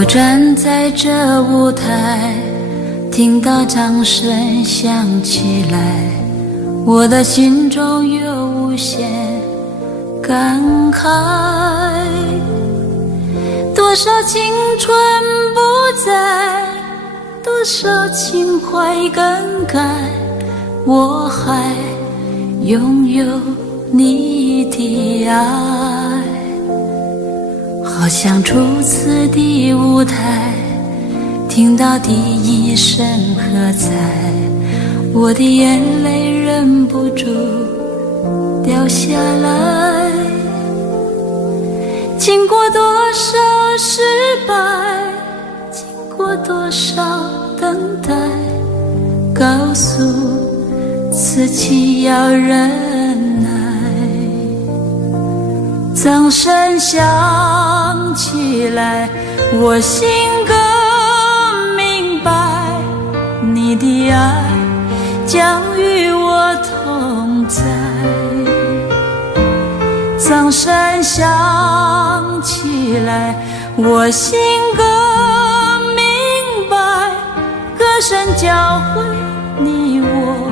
独站在这舞台，听到掌声响起来，我的心中有无限感慨。多少青春不在，多少情怀更改，我还拥有你的爱。好像初次的舞台，听到第一声喝彩，我的眼泪忍不住掉下来。经过多少失败，经过多少等待，告诉自己要忍耐。掌声响起来，我心更明白，你的爱将与我同在。掌声响起来，我心更明白，歌声教会你我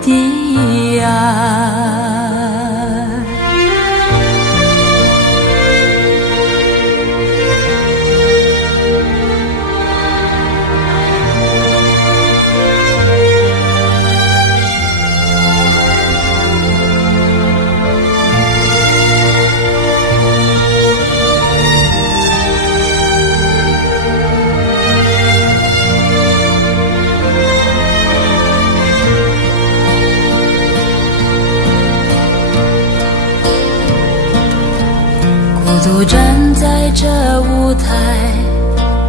的爱。独站在这舞台，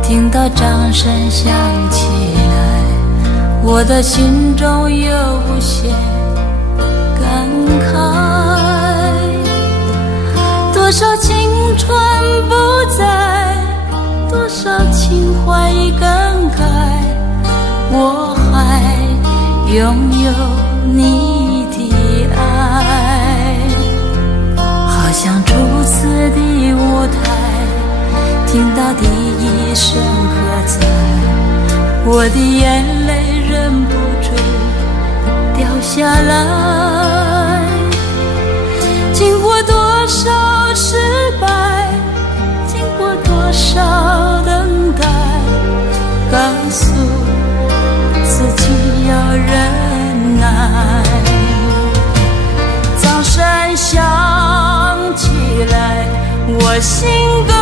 听到掌声响起来，我的心中有无限感慨。多少青春不在，多少情怀更改，我还拥有你的爱。好像初次的舞台，听到第一声喝彩，我的眼泪忍不住掉下来。经过多少失败，经过多少等待，告诉自己要忍耐。掌声响起来，我心更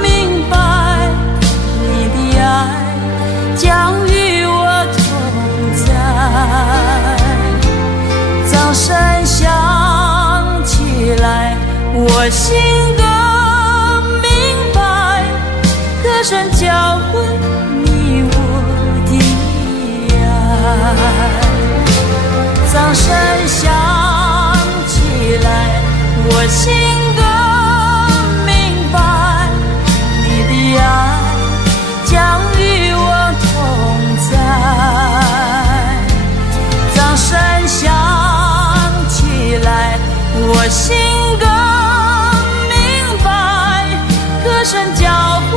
明白，你的爱将与我同在。掌声响起来，我心更明白，歌声教会你我的爱。掌声响起来，我心更明白，你的爱将与我同在。掌声响起来，我心更明白，歌声教会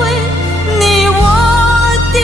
你我的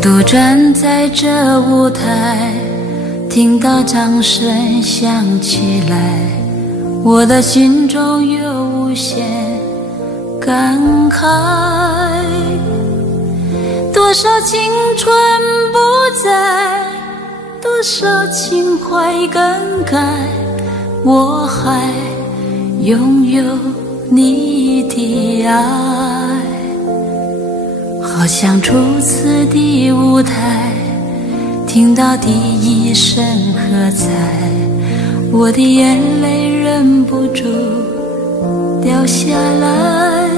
独站在这舞台，听到掌声响起来，我的心中有无限感慨。多少青春不在，多少情怀更改，我还拥有你的爱。好像初次的舞台，听到第一声喝彩，我的眼泪忍不住掉下来。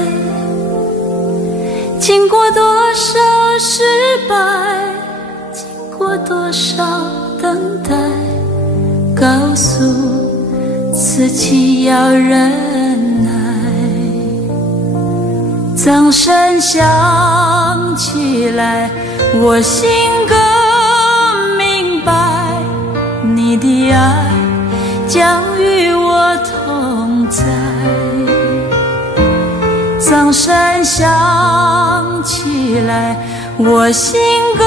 经过多少失败，经过多少等待，告诉自己要忍耐。掌声响起来，我心更明白，你的爱将与我同在。掌声响起来，我心更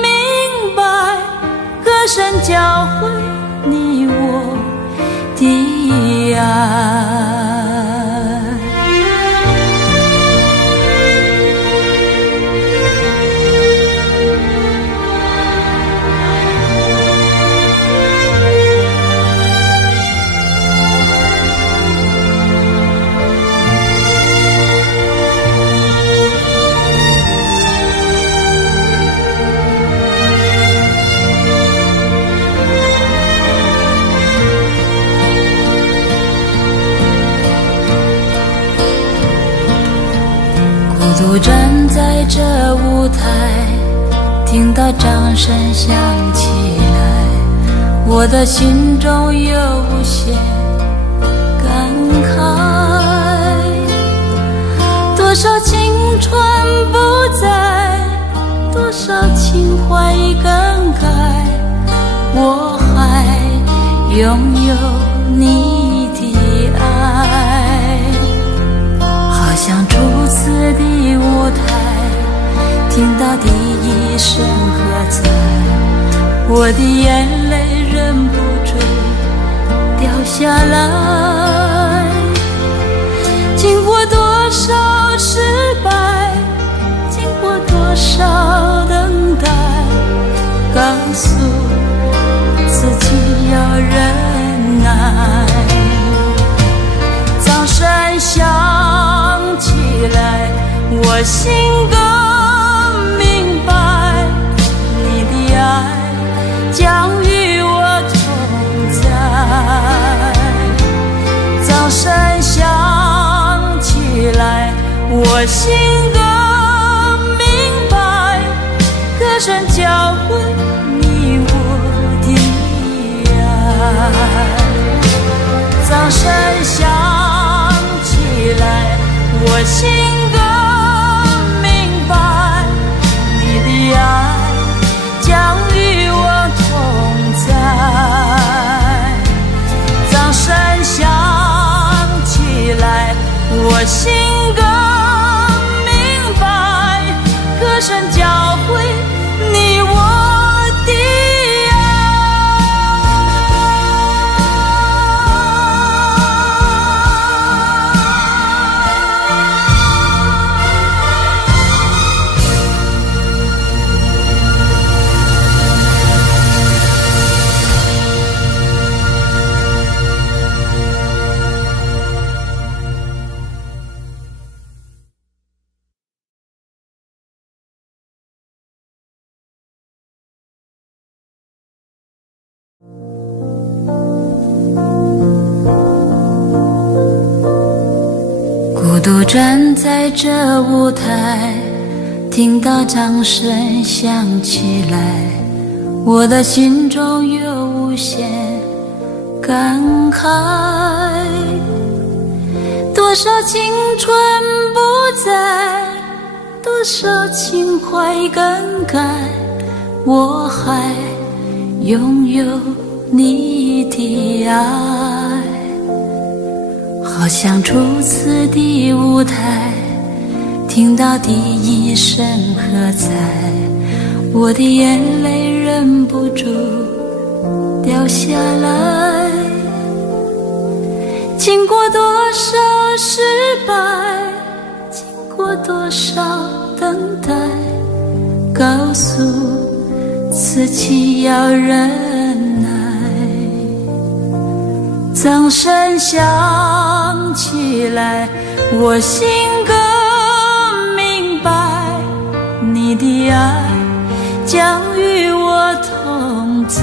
明白，歌声教会你我的爱。孤独站在这舞台，听到掌声响起来，我的心中有无限感慨。多少青春不在，多少情怀已更改，我还拥有你的爱。好像初次的舞台，听到第一声喝彩，我的眼泪忍不住掉下来。经过多少失败，经过多少等待，告诉自己要忍耐。掌声响起来，我心更明白，你的爱将与我同在。掌声响起来，我心更明白，歌声教会你我的爱。掌声响起来，我心更明白，你的爱将与我同在。掌声响起来，我心更明白，歌声教会你我的孤独站在这舞台，听到掌声响起来，我的心中有无限感慨。多少青春不在，多少情怀更改，我还拥有你的爱。好像初次的舞台，听到第一声喝彩，我的眼泪忍不住掉下来。经过多少失败，经过多少等待，告诉自己要忍耐。掌声响起来，我心更明白，你的爱将与我同在。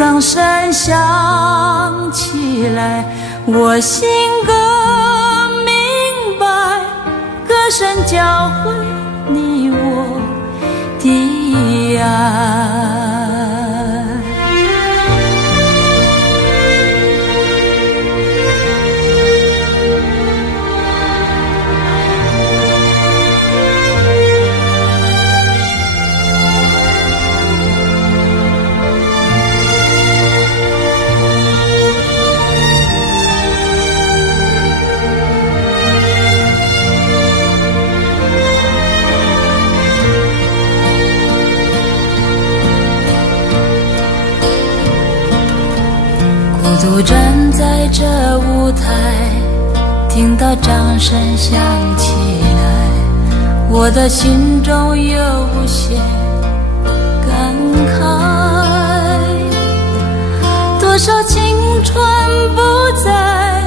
掌声响起来，我心更明白，歌声教会你我的爱。孤独站在这舞台，听到掌声响起来，我的心中有无限感慨。多少青春不在，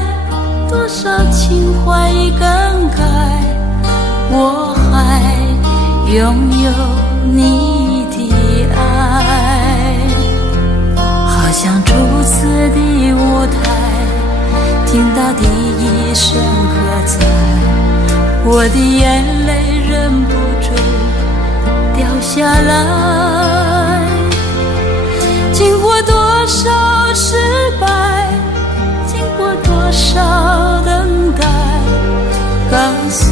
多少情怀已更改，我还拥有你的爱。好像初次的舞台，听到第一声喝彩，我的眼泪忍不住掉下来。经过多少失败，经过多少等待，告诉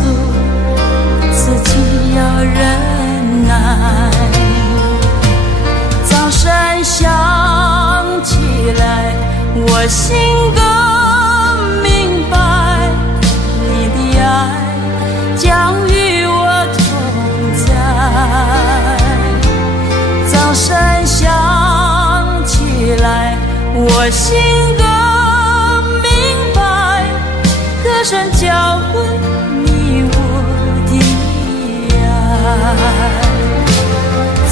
自己要忍耐。掌声响起来，我心更明白，你的爱将与我同在。掌声响起来，我心更明白，歌声教会你我的爱。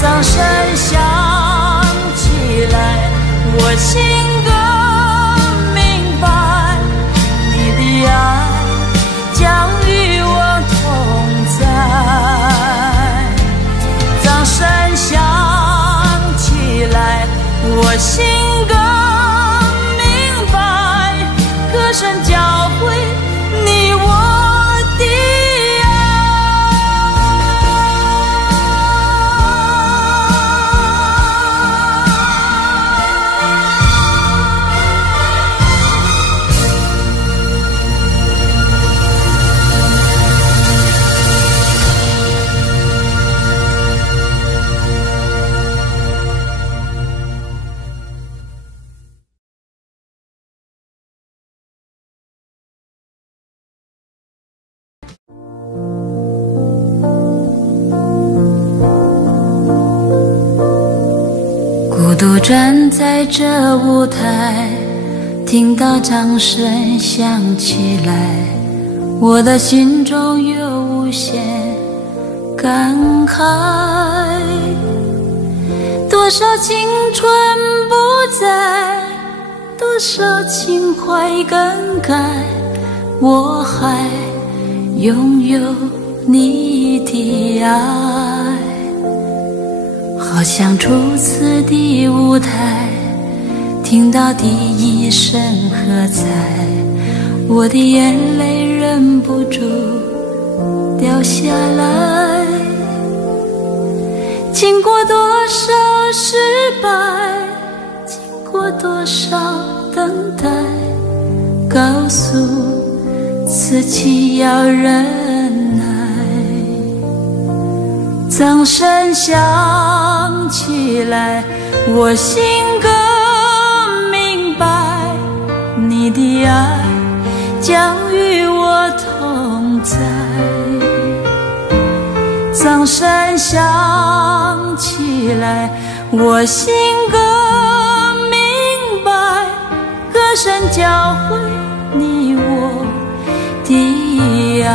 掌声响起来，我心更明白，你的爱将与我同在。掌声响起来，我心更明白，歌声教会你我的孤独站在这舞台，听到掌声响起来，我的心中有无限感慨。多少青春不在，多少情怀更改，我还拥有你的爱。好像初次的舞台，听到第一声喝彩，我的眼泪忍不住掉下来。经过多少失败，经过多少等待，告诉自己要忍耐。掌声响起来，我心更明白，你的爱将与我同在。掌声响起来，我心更明白，歌声教会你我的爱。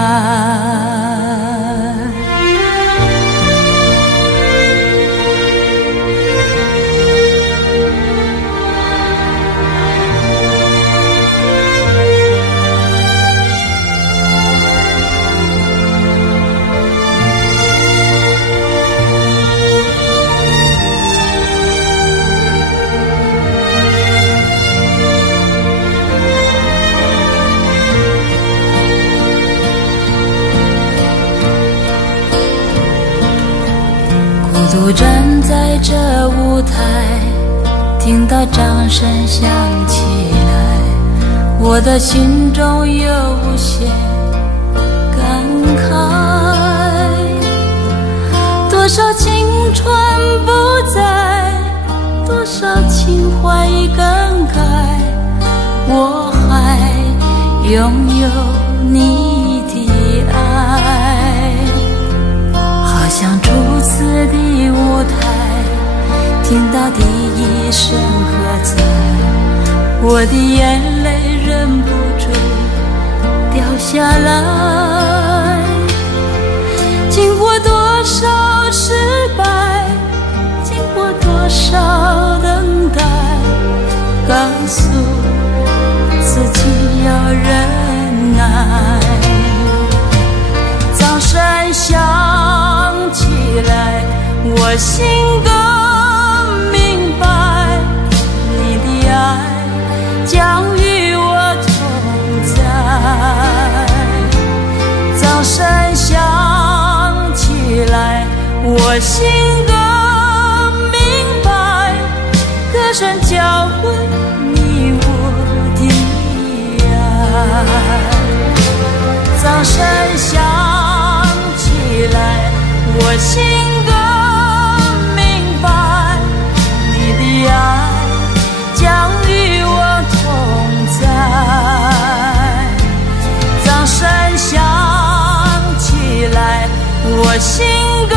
独站在这舞台，听到掌声响起来，我的心中有无限感慨。多少青春不在，多少情怀已更改，我还拥有你的爱。好像初次的舞台，听到第一声喝彩，我的眼泪忍不住掉下来。经过多少失败，经过多少等待，告诉自己要忍耐。掌声响起来，我心更明白，你的爱将与我同在。掌声响起来，我心更明白，歌声教会你我的爱。掌声响起来，我心更明白，你的爱将与我同在。掌声响起来，我心更